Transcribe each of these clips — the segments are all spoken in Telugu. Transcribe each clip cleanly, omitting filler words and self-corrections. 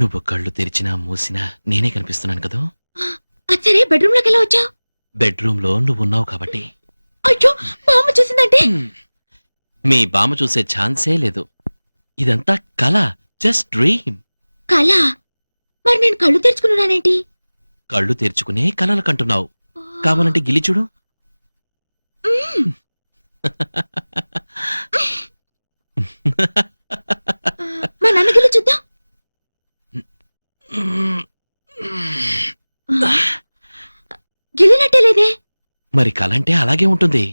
నువ్వు కళ్ళు తెరిచినా మూసినా నేనే కనిపిస్తున్నాను కదా. అచ్చరే బెడ్రూమ్ లోకి ఎలా వచ్చావు? బెడ్రూమ్ లో నువ్వున్నావు కాబట్టి. అయ్యో బామ్మ చూసిందంటే? మీ బామ్మ చూసే ఛాన్సే లేదు. ఇదంతా కళ, జస్ట్ డ్రీమ్. కళ? మరి నేను కళ్ళు తెరుచుకున్నానేంటి? కళ్ళు తెరుచుకునే కలలు కంటున్నావు. కావాలంటే గిలి చూడు. మా నాన్న గిల్లి చూద్దాం. గిల్లినట్టే లేదే. మరి కళ అంటే అలాగే ఉంటుంది.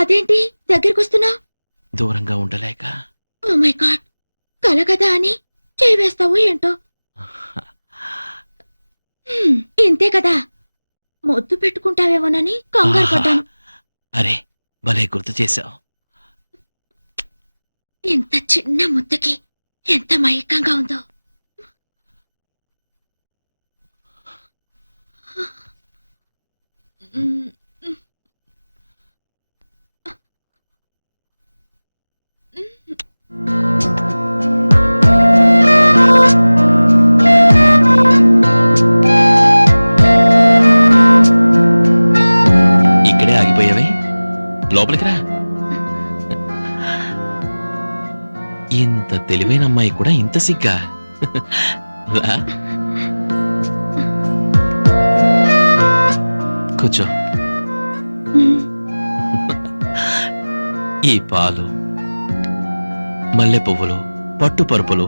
అదేంటి దగ్గరికి వస్తున్నావు? దూరంగా ఉండలేక. ఓ మై గాడ్, కళ కదా అని చేయి వేస్తావు ఏంటో. ఇంతే కదా, ముద్దు పెట్టుకుంటావేమోనని కంగారు పడ్డాను. అరే భలే గుర్తు చేశావు. ఇంత చిన్న ముద్దకి ఎంత మైకంగా ఉందో. ఇక్కడే ఆగిపోయావే, లోపలికి రా. ఇంత తెలివైన అమ్మాయి కూడా ఇంత సిగ్గా? రా కూర్చో. ఈ పాలు, మల్లె పువ్వులు, పట్టు పరుపులు,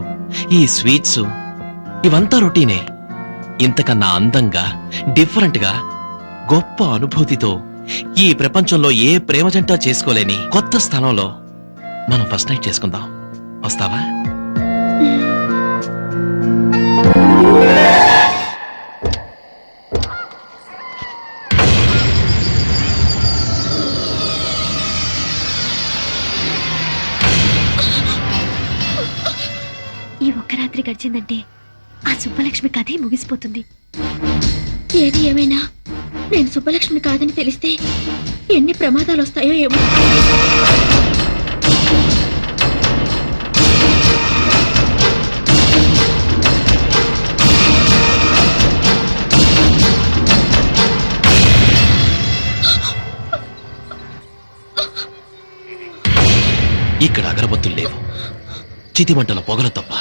ఈ స్వీట్స్ ఇవంతా రొటీనే. ఇంతకన్నా అందంగా, డిఫరెంట్ గా, గొప్ప అనుభూతితో ఈ ప్రపంచంలో ఏ ప్రేమ జంట చేసుకోలేని కొత్త స్థలంలో మనం ఫస్ట్ నైట్ చేసుకుందాం. వస్తావా? ఈ ఒక్క రాత్రి గడిచిందంటే ఆ సుబ్బలక్ష్మి కథే ముగిసిపోతుంది. ఏది ఏమైనా నేను సుబ్బలక్ష్మి కాదని తెలిస్తే ఎన్ని ప్రమాదాలు వస్తాయో ఏమో. ఇక్కడ అగరబత్తులు లేవు, చితిమంటల పొగలు తప్ప.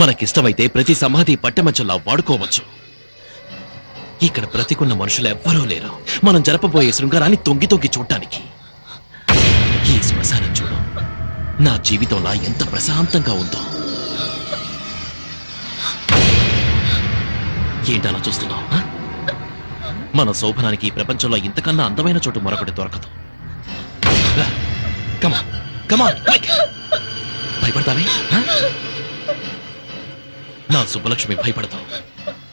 మనకిష్టమైతే ప్రతి సమాధి పట్టెమంచంలా వాడుకోవచ్చు. ఇక్కడ బ్రతికున్న మనుషులు ఎవ్వరూ లేరు మనం జరపబోయే శృంగారాన్ని తొంగి తొంగి చూడటానికి. ఈ శ్మశానం చూడు, నా జీవితంలా ఎంత ప్రశాంతంగా ఉందో. ఏంటలా చూస్తున్నావు? మన శోభనానికి ఈ ప్రపంచంలో ఇంతకన్నా అందమైన చోటు మరొకటి దొరకదు. కమా కమా, భయపడతావే? నా సుబ్బలక్ష్మి భయపడతావు.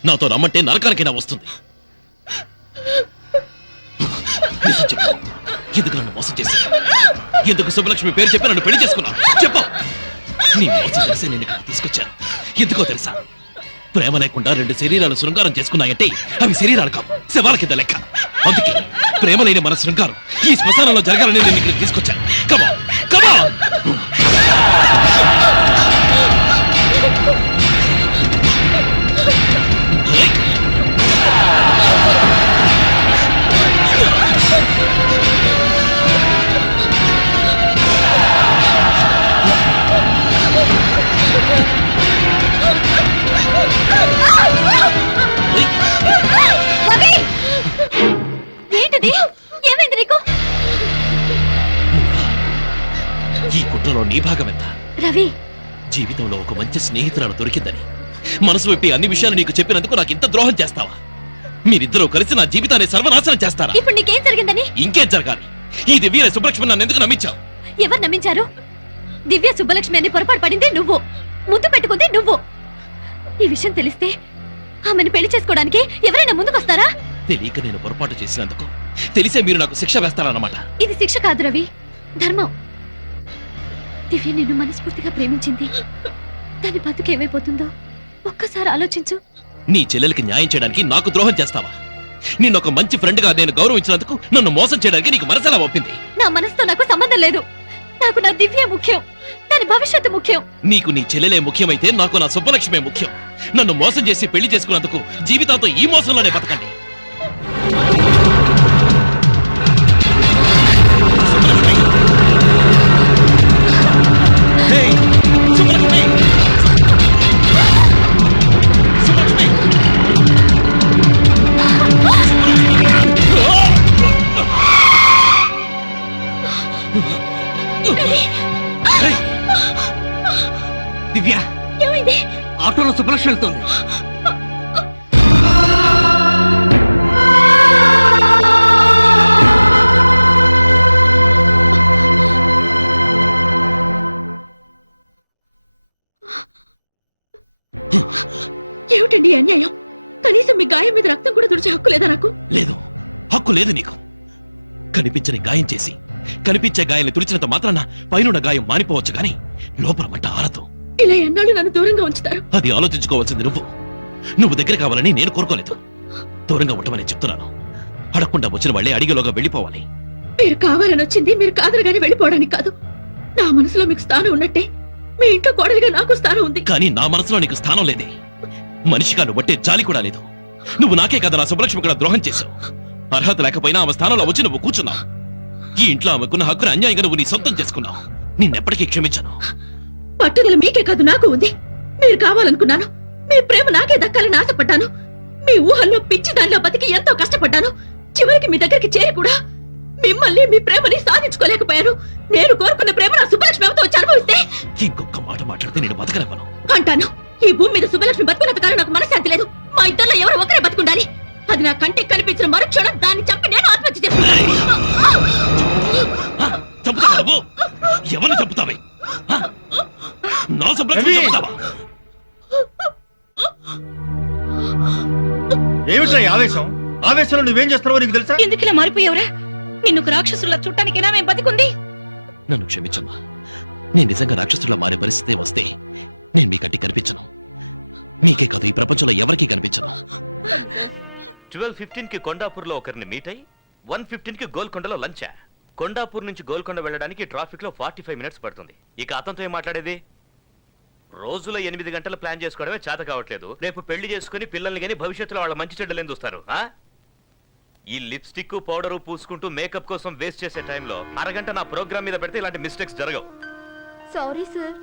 నాతో రమ్మంటే నరకానికైనా వస్తుంది. ఎందుకు నన్ను మోసం చేసి, ఎందుకు సుబ్బలక్ష్మి పేరు చెప్పి నన్ను పెళ్లి చేసుకున్నా? చెప్పు. నీ మోసం తెలిసి నేను ఇక్కడ తీసుకొచ్చాను. ఎందుకో తెలుసా? ప్రేమ లేకుండా రెండు శరీరాలు శృంగారం చేసుకున్నాయంటే అవి శరీరాలు కావు, శవాల కింద లెక్క. అందుకే ప్రేమ లేని మన శృంగారం ఈ శ్మశానంలో జరగాలని నేను ఇక్కడ తీసుకొచ్చాను. కమా కమా. ఏంటిది? ఏమైంది నీకు? ఈ కుట్రలో నీ భాగం ఎంత? రవి, జీవితంలో ఒక మంచి స్నేహితురాలు దొరికిందని మనసు విప్పి అన్ని విషయాలు నీకు చెప్పినందుకు నాకు ఇంత ద్రోహం చేస్తావా? మీరిద్దరూ కలిసి నా జీవితాన్ని సర్వనాశనం చేస్తారా? ఇప్పుడు నీకేం జరిగిందని? ఇంకేం జరగాలి? ఈ దివ్య సుబ్బలక్ష్మి నన్ను ఎందుకు నమ్మించావు? ఎవరు నమ్మించారు? దివ్య సుబ్బలక్ష్మి అని పొరపాటు పడింది నువ్వు, ముద్దు పెట్టుకుంది నువ్వు. ఈ విషయం తెలిస్తే ఆమెను పెళ్లి చేసుకోవడానికి ఎవరైనా ముందుకొస్తారా? తెలియక నేను పొరపాటు చేసినందుకు తెలిసే మీరు నాకు శిక్ష వేస్తారన్నమాట. ఇది శిక్ష కాదు రవి, ధర్మం. దివ్య నిన్ను మనస్ఫూర్తిగా ప్రేమించింది. దాని బతుకేమైపోతుందో ఒక్కసారి ఆలోచించు. నీ చెల్లెలకి న్యాయం చేయడానికి నాకు ద్రోహం చేస్తావా? నిన్నొక మంచి ఫ్రెండ్ గా నేను గౌరవించినందుకు నన్ను మోసం చేయడానికి నీకు మనసెలా ఒప్పింది? నా మనసుతో నాకు సంబంధం లేదు. నాకు నా దివ్య ముఖ్యం, దాని భవిష్యత్తు ముఖ్యం. నీకు నీ చెల్లెలే ముఖ్యమైతే నాకు నా సుబ్బలక్ష్మే ముఖ్యం. నన్ను మోసం చేసి పెళ్లి చేసుకున్నందుకు జీవితాంతో ఈ మోసంలోనే బతకండి. సుబ్బలక్ష్మి! హేయ్! సుబ్బలక్ష్మి! సుబ్బలక్ష్మి! హేయ్! దివ్య, ఏమైంది? ఆటోలో సుబ్బలక్ష్మి వెళ్తుంది. ఏమిటండి ఈ అన్యాయం? కనీసం మీ గాయం మీద రక్తం కూడా తుడిచే హక్కు లేదా నాకు? లేదు, హక్కు లేదు నీకు. కనిపించని గాయం చేసి కనిపించే గాయాన్ని తుడిచినంత మాత్రాన పైనున్న గాయం మానిపోవచ్చు గాని లోపల మంట ఆరదు. ఇలా ఎన్నాళ్ళు నన్ను దూరంగా ఉంచుతారు? అది ఆలోచించుకోవాల్సింది నువ్వు దగ్గర కావాలని నేను కోరుకోలేదు. దూరంగా ఉండమని చెప్తున్నాను. అడగకుండా వచ్చిన వాళ్ళే అడిగేలోగా వెళ్ళిపోవాలి. మీరు కావాలని వచ్చింది మీరు కాదనగానే వెళ్ళిపోవడానికి కాదు. నా మనసులో మీకు స్థానం ఉన్నట్టే మీ ఇంట్లో కోడలిగా నాకు స్థానం ఉంది. కానీ నా మనసులో నీకు స్థానం లేదే. మనిషిగా నువ్వు బట్టే జాలి కూడా లేదు. నువ్వు నాకే కదా నా సుబ్బలక్ష్మి కూడా ద్రోహం చేశావు. అర్హత లేకపోయినా ఆమె స్థానంలో వచ్చి నువ్వు కూర్చున్నావు. ఈ ఇంట్లో ఆమెకున్న హక్కును అన్యాయంగా నువ్వు నీ సొంతం చేసుకున్నావు. నిన్నెప్పటికీ క్షమించను. పట్టుదల మీకే కాదు నాకు ఉంది. మీరు కావాలనుకున్నాను. మీ ప్రేమ నాకే దక్కాలని ఆశపడ్డాను. మీ ఊహల్లో పిచ్చి దానిలో బతికి ఎంతో కష్టపడ్డాను. చివరికి మీ దగ్గరికి చేరి కూడా మిమ్మల్ని మీ ప్రేమని సాధించుకోలేకపోయాను. నేను కోరుకున్న ప్రేమ నా సుబ్బలక్ష్మి ఎవరితో వచ్చి అనుభవిస్తే ఇంకొక మాట మాట్లాడితే నేను బతకనివ్వను అంటాను. ఈ భూమి మీద సుబ్బలక్ష్మి బతుకున్నంత కాలం నాకు మనశ్శాంతి లేదు. మా ఇద్దరిలో ఎవరు ఒకరే బతుకుండాలి. అది నా కంటికి కనిపించిన మరుక్షణం దాన్ని చంపి నేను ఆత్మహత్య చేసుకున్నాను. చంపుతావా నువ్వు? ఎవరిని చంపుతావే? నా సుబ్బలక్ష్మి చంపుతావా? ఏమిట్రా ఈ ఆవేశం? ఆవేశంలో నువ్వేం చేస్తున్నావో నీకు తెలుసా? ఎందుకు ఇలా మారిపోయావురా? నిన్ను రాక్షసుల చుట్టానికైనా మేము బతికుంది. నన్ను క్షమించమ్మా. నేను నిజంగా రాక్షసులా మారే పరిస్థితి వస్తే నేను మీ కంటికి కనిపించను. మీకే కాదు ఈ ప్రపంచంలో ఎవరికీ కనిపించను. 12:15 కి కొండాపూర్లో ఒకరిని మీట్ అయి 1:15 కి గోల్కొండలో లంచా. కొండాపూర్ నుంచి గోల్కొండ వెళ్ళడానికి ట్రాఫిక్ లో 45 మినిట్స్ పడుతుంది. ఇక అతనితో ఏం మాట్లాడేది? రోజులో 8 గంటలు ప్లాన్ చేసుకోవడమే చేత కావట్లేదు. రేపు పెళ్లి చేసుకుని పిల్లల్ని గాని భవిష్యత్తులో వాళ్ళ మంచి చెడ్డలేని చూస్తారు. ఈ లిప్స్టిక్ పౌడరు పూసుకుంటూ మేకప్ కోసం వేస్ట్ చేసే టైంలో అరగంట నా ప్రోగ్రామ్ మీద పెడితే ఇలాంటి మిస్టేక్స్ జరగవు. Sorry sir.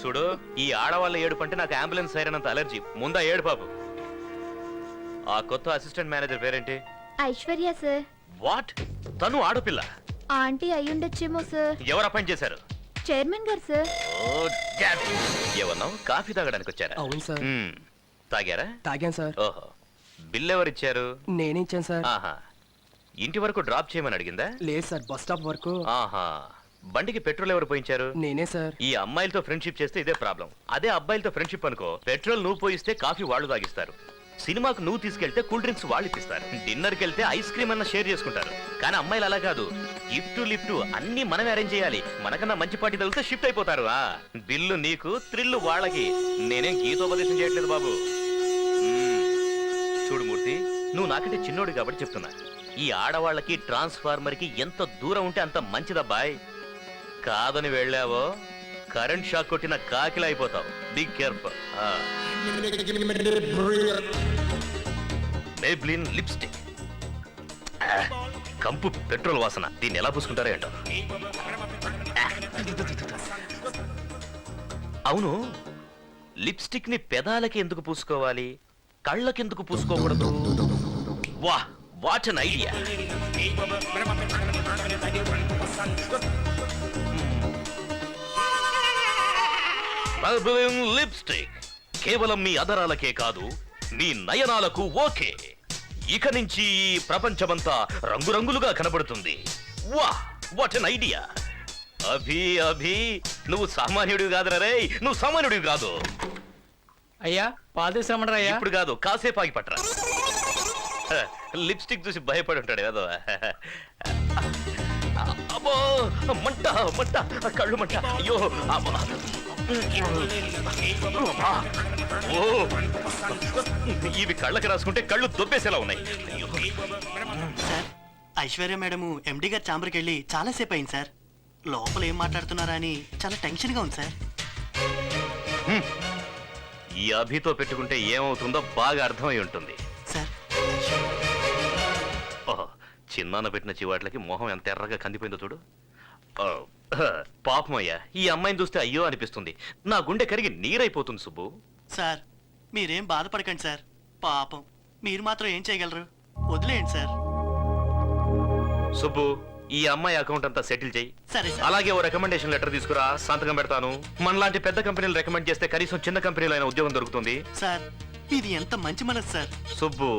చూడు, ఈ ఆడవాళ్ళ ఏడుపు అంటే నాకు అంబులెన్స్ సైరనంత అలర్జీ. ముందా ఏడు పాపు. ఆ కొత్త అసిస్టెంట్ మేనేజర్ పేరేంటి? ఐశ్వర్య సార్. వాట్? తను ఆడపిల్ల? ఆంటీ అయ్యుండొచ్చేమో సార్. ఎవరు అపాయింట్ చేశారు? చైర్మన్ గారు సార్. ఏమన్నావు? కాఫీ తాగడానికి వచ్చారా? అవును సార్. తాగారా? తాగాను సార్. ఓహో, బిల్ ఎవరిచ్చారు? నేనే ఇచ్చాను సార్. ఆహా, ఇంటి వరకు డ్రాప్ చేయమని అడిగిందా? లేదు సార్, బస్ స్టాప్ వరకు. ఆహా, బండికి పెట్రోల్ ఎవరు పోయించారు? నేనే సార్. ఈ అమ్మాయిలతో ఫ్రెండ్షిప్ చేస్తే ఇదే ప్రాబ్లం. అదే అబ్బాయిలతో ఫ్రెండ్షిప్ అనుకో, పెట్రోల్ నువ్వు పోయిస్తే కాఫీ వాళ్ళు తాగిస్తారు. సినిమాకు నువ్వు తీసుకెళ్తే కూల్ డ్రింక్స్ వాళ్ళు ఇప్పిస్తారు. డిన్నర్కి వెళ్తే ఐస్ క్రీమ్ అన్న షేర్ చేసుకుంటారు. కానీ అమ్మాయిలు అలా కాదు. లిఫ్ట్ అన్ని మనమే అరేంజ్ చేయాలి. మనకన్నా మంచి పార్టీ తగిలితే షిఫ్ట్ అయిపోతారు. బిల్లు నీకు, థ్రిల్లు వాళ్ళకి. నేనేం గీతోపదేశం చేయట్లేదు బాబు. చూడు మూర్తి, నువ్వు నాకంటే చిన్నోడు కాబట్టి చెప్తున్నా. ఈ ఆడవాళ్ళకి ట్రాన్స్ఫార్మర్ కి ఎంత దూరం ఉంటే అంత మంచిదబ్బాయ్. కాదని వెళ్ళావో కరెంట్ షాక్ కొట్టిన కాకిలా అయిపోతావు. Be careful. మేబ్లిన్ లిప్స్టిక్, కంపు పెట్రోల్ వాసన. దీన్ని ఎలా పూసుకుంటారో ఏంటో. అవును, లిప్స్టిక్ ని పెదాలకి ఎందుకు పూసుకోవాలి, కళ్ళకెందుకు పూసుకోకూడదు? వా, వాట్ అన్ ఐడియా. లిప్స్టిక్ కేవలం మీ అదరాలకే కాదు, మీ నయనాలకు ఓకే. ఇక నుంచి ఈ ప్రపంచమంతా రంగురంగులుగా కనబడుతుంది. వా, వాట్ అన్ ఐడియా. అభి, నువ్వు సామాన్యుడివి కాదురా రే. నువ్వు సామాన్యుడివి కాదు. అయ్యా, పాలు తీసామంటారా? అయ్యా, ఇప్పుడు కాదు, కాసేపు ఆగి పట్టరా. లిప్స్టిక్ చూసి భయపడి ఉంటాడు ఏదో. అబ్బో, మంట మంట, కళ్ళు మంట. అయ్యో, ఓ, ఇవి కళ్ళకి రాసుకుంటే కళ్ళు దొబ్బేసేలా ఉన్నాయి. సార్, ఐశ్వర్య మేడము ఎండి గారి ఛాంబర్కి వెళ్ళి చాలాసేపు అయింది సార్. లోపల ఏం మాట్లాడుతున్నారా అని చాలా టెన్షన్గా ఉంది సార్. ఈ అభితో పెట్టుకుంటే ఏమవుతుందో బాగా అర్థమై ఉంటుంది. సార్ ఓహో, చిన్నాన్న పెట్టిన చివాట్లకి మొహం ఎంత ఎర్రగా కందిపోయిందో చూడు. ఓ, పాపం అయ్యా, ఈ అమ్మాయిని చూస్తే అయ్యో అనిపిస్తుంది. నా గుండె కరిగి నీరైపోతుంది సుబ్బు. సార్ మీరేం బాధపడకండి సార్. పాపం మీరు మాత్రం ఏం చేయగలరు, వదిలేయండి సార్. సుబ్బు, ఈ అమ్మాయి అకౌంట్ అంతా సెటిల్ చేయి. సరే సార్. అలాగే ఓ రికమెండేషన్ లెటర్ తీసుకురా, సంతకం పెడతాను. మనలాంటి పెద్ద కంపెనీలు రికమెండ్ చేస్తే కనీసం చిన్న కంపెనీలో అయినా ఉద్యోగం దొరుకుతుంది. సార్ ఇది ఎంత మంచి మనసు సార్. సుబ్బు,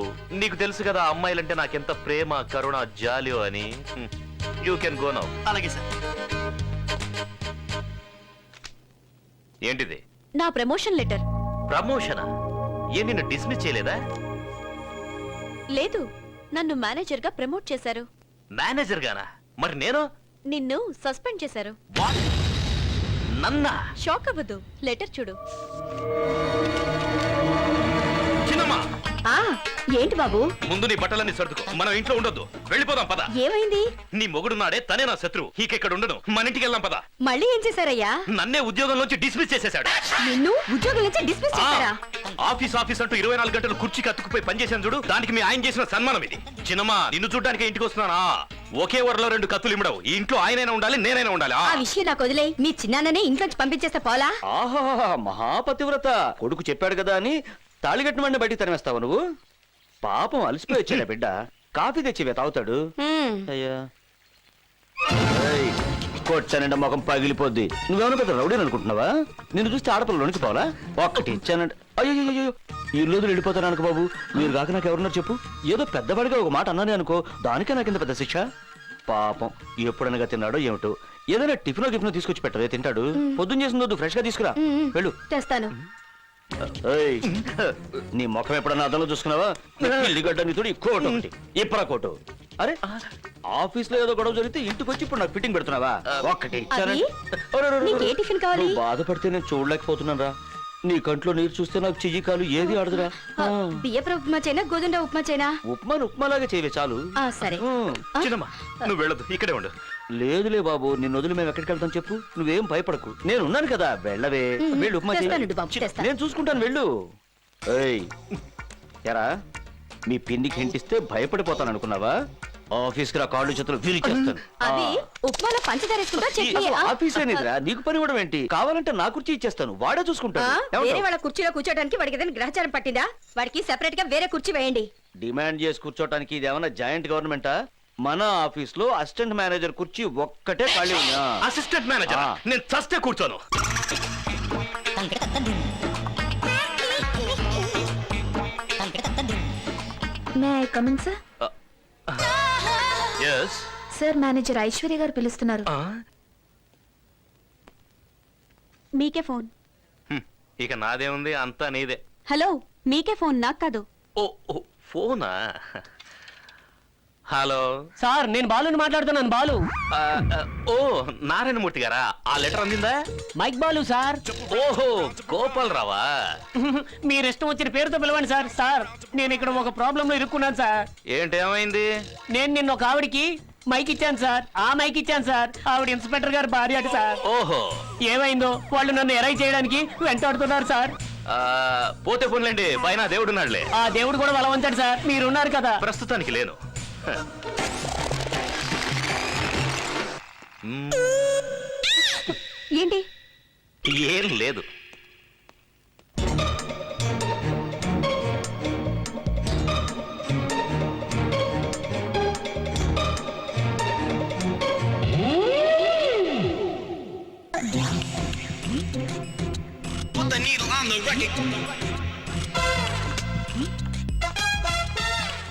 నీకు తెలుసు కదా అమ్మాయిలంటే నాకెంత ప్రేమ, కరుణ, జాలియో అని. You can go now. అలాగే సార్. ఏంటిది? నా ప్రమోషన్ లెటర్. ప్రమోషనా? ఏ నిన్ను డిస్మిస్ చేయలేదా? లేదు, నన్ను మేనేజర్ గా ప్రమోట్ చేశారు. మేనేజర్ గానా? మరి నేను? నిన్ను సస్పెండ్ చేశారు. What? నన్నా? షాక్ అవ్వదు, లెటర్ చూడు. చిన్నమ్మా, ఏంటి బాబు? ముందు నీ బట్టలన్నీ సర్దుకో. మనం ఇంట్లో ఉండొద్దు, వెళ్ళిపోదాం పద. ఏమైంది? నీ మొగుడున్నాడే, తనే నా శత్రువు. ఇక్కడ ఉండను, మన ఇంటికి వెళ్దాం పద. మళ్ళీ ఏం చేశారయ్యా? నన్నే ఉద్యోగంలోంచి డిస్మిస్ చేసేశాడు. నిన్ను ఉద్యోగం నుంచి డిస్మిస్ చేశారా? ఆఫీస్ అంటూ 24 గంటలు కుర్చీకి అతుక్కుపోయి పనిచేసాను చూడు, దానికి మీ ఆయన చేసిన సన్మానం ఇది. చిన్నమ్మా, నిన్ను చూడ్డానికి ఇంటికి వస్తున్నానా? ఒకే వరలో 2 కత్తులు ఇమ్మడవు. ఈ ఇంట్లో ఆయనైనా ఉండాలి, నేనైనా ఉండాలి. ఆ విషయం నాకు వదిలే. మీ చిన్నాన్ననే ఇంట్లోంచి పంపించేస్తే పోలా? ఆహా, మహాపతివ్రత కొడుకు చెప్పాడు కదా అని తాళిగట్టిన వాడిని బయటికి తరిమేస్తావు నువ్వు. పాపం అలసిపోయి వచ్చాడా బిడ్డ, కాఫీ తెచ్చివే తాగుతాడు. అయ్యా కొచ్చానంటే ముఖం పగిలిపోద్ది. నువ్వేమన్నా పెద్ద రౌడీని అనుకుంటున్నావా? నిన్ను చూస్తే ఆడపిల్లలోనికి పోవాలా? ఒక్కటి ఇచ్చానంటే అయ్యో ఈ రోజులు వెళ్ళిపోతాను అనుకో బాబు. మీరు కాక నాకు ఎవరున్నారు చెప్పు? ఏదో పెద్దవాడిగా ఒక మాట అన్నానే అనుకో, దానికే నాకింత పెద్ద శిక్ష. పాపం ఎప్పుడనగా తిన్నాడో ఏమిటో. ఏదైనా గిఫ్నో తీసుకొచ్చి పెట్టవే, తింటాడు. పొద్దున్న చేసిందో ఫ్రెష్ గా తీసుకురా, వెళ్ళు. తెస్తాను. ఏయ్, నీ ముఖం ఎప్పుడన్నా అద్దంలో చూసుకున్నావా? ఇల్లిగడ్డ నీతుడు ఈ కోటు ఒకటి, ఇప్పరా కోటు. అరే ఆఫీస్ లో ఏదో గొడవ జరిగితే ఇంటికి వచ్చి ఇప్పుడు నాకు ఫిట్టింగ్ పెడుతున్నావా? ఒక్కటి ఇచ్చానంటే నీకే టిఫిన్ కావాలి? నువ్వు బాధపడితే నేను చూడలేకపోతున్నాను రా. నీ కంట్లో నీరు చూస్తే నాకు చెయ్యి కాలు ఏది ఆడదురా. బియ్యపు ఉప్మా చేయనా, గోధుమ ఉప్మా చేయనా? ఉప్మాలాగా చేయవే చాలు. సరే. చిన్నమ్మా, నువ్వు వెళ్ళదు, ఇక్కడే ఉండు. లేదులే బాబు, నిన్ను వదిలి మేము ఎక్కడికి వెళ్తాం చెప్పు? నువ్వేం భయపడకు, నేను ఉన్నాను కదా. వెళ్ళవే, వెళ్ళు ఉప్మా చెయ్యి. తెస్తానండి బాబు, తెస్తా. నేను చూసుకుంటాను, వెళ్ళు. ఏయ్ ఎరా, మీ పిన్నికి హింటిస్తే భయపడిపోతాను అనుకున్నావా? ఆఫీస్ కి రా, కాళ్ళు చేతులు విరిచేస్తాను. అది ఉప్మాలో పంచదార వేసుకుంటా, చట్నీ. ఆఫీస్ ఏనిదిరా, నీకు పని ఇవ్వడం ఏంటి? కావాలంటే నా కుర్చీ ఇచ్చేస్తాను, వాడే చూసుకుంటాను. వేరే ఏమంటావ్? వాళ్ళ కుర్చీలో కూర్చోడానికి వాడికి ఏదైనా గ్రహచారం పట్టిందా? వాడికి సెపరేట్ గా వేరే కుర్చీ వేయండి. డిమాండ్ చేసి కూర్చోటానికి ఇది ఏమన్నా జాయింట్ గవర్నమెంటా? మన ఆఫీస్ లో అసిస్టెంట్ మేనేజర్ కుర్చీ ఒక్కటే ఖాళీ ఉందా? అసిస్టెంట్ మేనేజర్ నేను చస్తే కూర్చోను. May I coming sir? Yes. Sir, manager Aishwarya గారు పిలుస్తున్నారు. మీకే ఫోన్. ఇక నాదేముంది, అంతా నీదే. హలో, మీకే ఫోన్, నాకు కాదు. ఓ ఫోనా? హలో సార్, నేను బాలుని మాట్లాడుతున్నాను. బాలు. ఓ నారాయణమూర్తి గారా? ఆ లెటర్ అందిందా? Mike Balu sir. ఓహో, గోపాల్ రావా? మీరు ఇష్టం వచ్చిన పేరుతో పిలవండి సార్. సార్, నేను ఇక్కడ ఒక ప్రాబ్లం లో ఇరుక్కున్నాను సార్. ఏంటేమైంది? నేను నిన్న ఒక ఆవిడికి మైక్ ఇచ్చాను సార్. ఆ మైక్ ఇచ్చాను సార్. ఆవిడ ఇన్స్పెక్టర్ గారు భార్య అట సార్. ఓహో, ఏమైందో వాళ్ళు నన్ను ఎరై చేయడానికి వెంటాడుతున్నారు సార్. పోతే పోన్లేండి, పైన దేవుడున్నాడులే. ఆ దేవుడు కూడా బలవంతాడు సార్. మీరున్నారు కదా. ప్రస్తుతానికి లేను. ఏంటి? ఏం లేదు.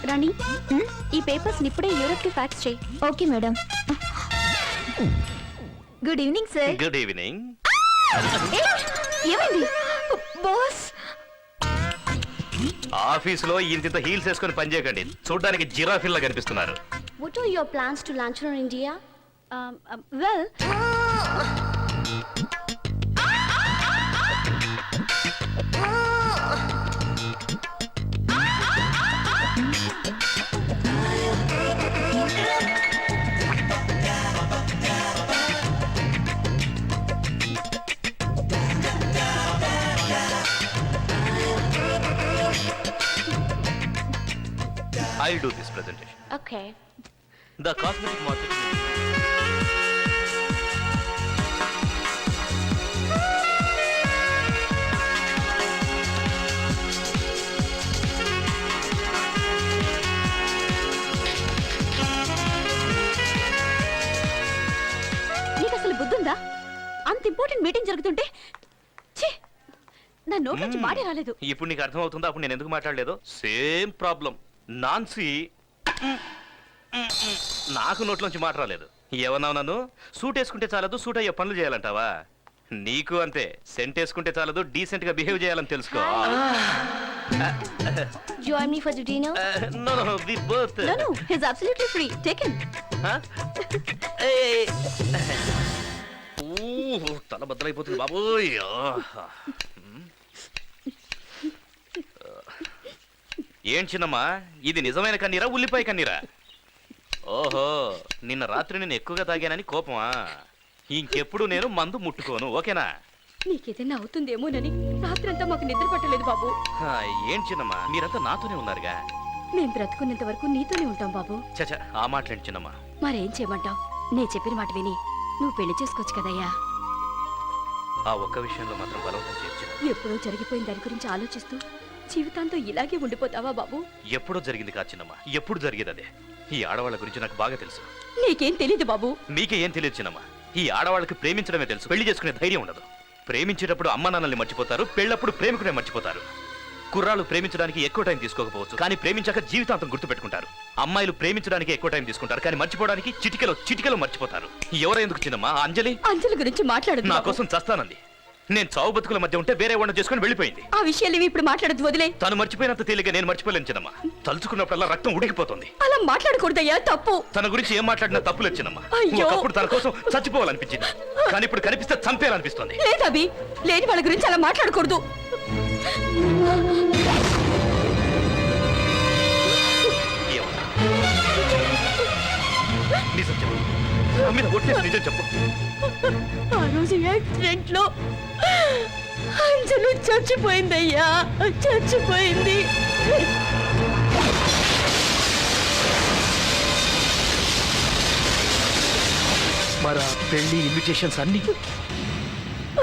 రాణి, ఈ పేపర్స్ ఇప్పుడే యూరోప్ కి ఫ్యాక్స్ చేయి. Okay madam. Good evening sir. Good evening. ఏమైంది? బాస్, ఆఫీసులో ఇంత హీల్స్ వేసుకొని పనిచేయకండి, చూడ్డానికి జిరాఫిల్లా కనిపిస్తున్నారు. What are your plans to launch on India? Well, I'll do this presentation. Okay The cosmetic marketing. నీకు అసలు బుద్ధుందా? అంత ఇంపార్టెంట్ మీటింగ్ జరుగుతుంటే ఛీ, నా నోటి నుంచి మాటే రాలేదు. ఇప్పుడు నీకు అర్థం అవుతుందా అప్పుడు నేను ఎందుకు మాట్లాడలేదు? Same problem. నాన్సీ నాకు నోట్లోంచి మాట రాలేదు. ఏమన్నావు నన్ను? సూట్ వేసుకుంటే చాలదు, సూట్ అయ్యే పనులు చేయాలంటావా? నీకు అంతే, సెంట్ వేసుకుంటే చాలదు, డీసెంట్ గా బిహేవ్ చేయాలని తెలుసుకో. Join me for the dinner. No, the birth. No, he's absolutely free. Take him. Huh? తల బద్దలైపోతుంది బాబోయ్. ఏం చిన్నమ్మా, ఇది నిజమైన కన్నీరా, ఉల్లిపాయ కన్నీరా? ఓహో, నిన్న రాత్రి నేను ఎక్కువగా తాగానని కోపమా? ఇంకెప్పుడు నేను మందు ముట్టుకోను, ఓకేనా? నీకేదైనా అవుతుందేమోనని రాత్రంతా మాకు నిద్ర పట్టలేదు బాబు. ఏం చిన్నమ్మా, మీరంతా నాతోనే ఉన్నారుగా. మేం బ్రతుకున్నంత వరకు నీతోనే ఉంటాం బాబు. చచ్చా, ఆ మాటలేంటి చిన్నమ్మా. మరేం చేయమంటావు? నేను చెప్పిన మాట విని నువ్వు పెళ్లి చేసుకోవచ్చు కదయ్యా. ఆ ఒక్క విషయంలో మాత్రం బలవంతం చేయొచ్చు. ఎప్పుడో జరిగిపోయిన దాని గురించి ఆలోచిస్తూ జీవితాంతో ఇలాగే ఉండిపోతావా బాబు? ఎప్పుడో జరిగింది కాదు చిన్నమ్మా, ఎప్పుడు జరిగేది అదే. ఈ ఆడవాళ్ళ గురించి నాకు బాగా తెలుసు. నీకేం తెలీదు బాబు. మీకే ఏం తెలియదు చిన్నమ్మా. ఈ ఆడవాళ్ళకి ప్రేమించడమే తెలుసు, పెళ్లి చేసుకునే ధైర్యం ఉండదు. ప్రేమించేటప్పుడు అమ్మ నాన్నల్ని మర్చిపోతారు, పెళ్ళప్పుడు ప్రేమికునే మర్చిపోతారు. కుర్రాళ్ళు ప్రేమించడానికి ఎక్కువ టైం తీసుకోకపోవచ్చు, కానీ ప్రేమించాక జీవితాంతం గుర్తుపెట్టుకుంటారు. అమ్మాయిలు ప్రేమించడానికి ఎక్కువ టైం తీసుకుంటారు, కానీ మర్చిపోవడానికి చిటికెలో మర్చిపోతారు. ఎవరెందుకు చిన్నమ్మా? అంజలి అంజలి గురించి మాట్లాడదు నా బాబు. కోసం చస్తానంది. నేను చావు బతుకుల మధ్య ఉంటే వేరే వాడిని చేసుకుని వెళ్ళిపోయింది. ఆ విషయాలు ఇవి ఇప్పుడు మాట్లాడద్దు, వదిలే. తను మర్చిపోయినంత తేలిగ్గా నేను మర్చిపోలేను చిన్నమ్మా. తలుచుకున్నప్పుడల్లా రక్తం ఉడికిపోతుంది. అలా మాట్లాడకూడదయ్యా, తప్పు. తన గురించి ఏం మాట్లాడినా తప్పులేదు చిన్నమ్మా. అయ్యో. ఒకప్పుడు తన కోసం చచ్చిపోవాలనిపించింది, కానీ ఇప్పుడు కనిపిస్తే చంపేయాలనిపిస్తుంది. లేదు అభి, లేని వాళ్ళ గురించి అలా మాట్లాడకూడదు. ఏమన్నా? నిజం చెప్పు, నా మీద ఒట్టేసి నిజం చెప్పు. ఆ రోజు యాక్సిడెంట్ లో అంజలి చచ్చిపోయిందయ్యా, చచ్చిపోయింది. మరి పెళ్లి ఇన్విటేషన్స్ అన్ని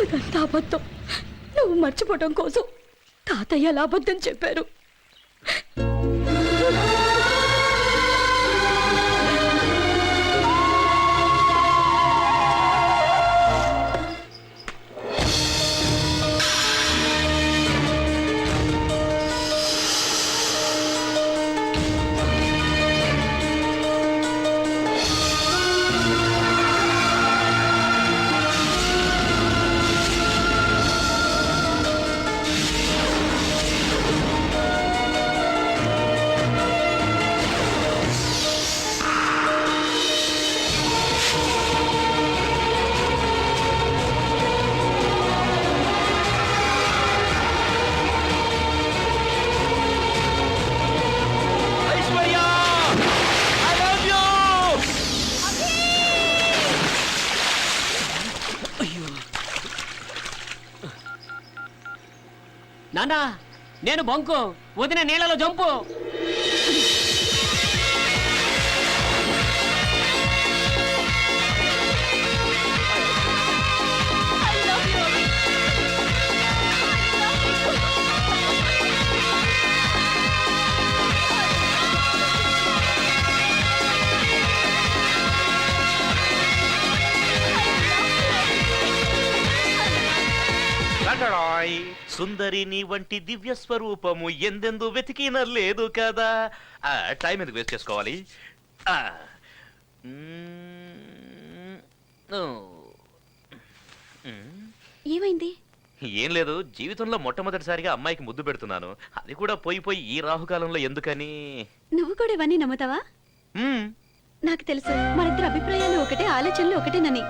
అదంతా అబద్ధం. నువ్వు మర్చిపోవటం కోసం తాతయ్య అలా అబద్ధం చెప్పారు. నానా, నేను బంకు, వదిన నీళ్ళలో జంపు. సుందరి నీ వంటి దివ్య స్వరూపము ఎందెందు వెతికిన లేదు కదా. టైం ఎందుకు వేస్ట్ చేసుకోవాలి? ఏమైంది? ఏం లేదు, జీవితంలో మొట్టమొదటిసారిగా అమ్మాయికి ముద్దు పెడుతున్నాను. అది కూడా పోయి ఈ రాహుకాలంలో ఎందుకని. నువ్వు కూడా ఇవన్నీ నమ్ముతావా? మ్మ్. నాకు తెలుసు, మనిద్దరు అభిప్రాయాలు ఒకటే, ఆలోచనలు ఒకటేనని.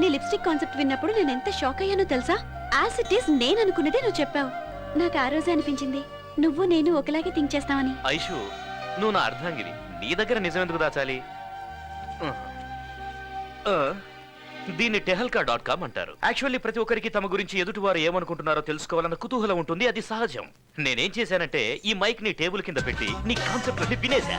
నీ లిప్స్టిక్ కాన్సెప్ట్ విన్నప్పుడు నేను ఎంత షాక్ అయ్యానో తెలుసా? యాజ్ ఇట్ ఈస్ నేను అనుకున్నదే నువ్వు చెప్పావు. నాకు ఆ రోజే అనిపించింది నువ్వు నేను ఒకలాగే థింక్ చేస్తావని. ఐషు, నువ్వు నా అర్ధాంగివి, నీ దగ్గర నిజం ఎందుకు దాచాలి? దీన్ని tehelka.com అంటారు. యాక్చువల్లీ ప్రతి ఒక్కరికి తమ గురించి ఎదుటివారు ఏమనుకుంటున్నారో తెలుసుకోవాలన్న కుతూహలం ఉంటుంది, అది సహజం. నేనేం చేశానంటే ఈ మైక్ ని టేబుల్ కింద పెట్టి నీ కాన్సెప్ట్ వినేశా.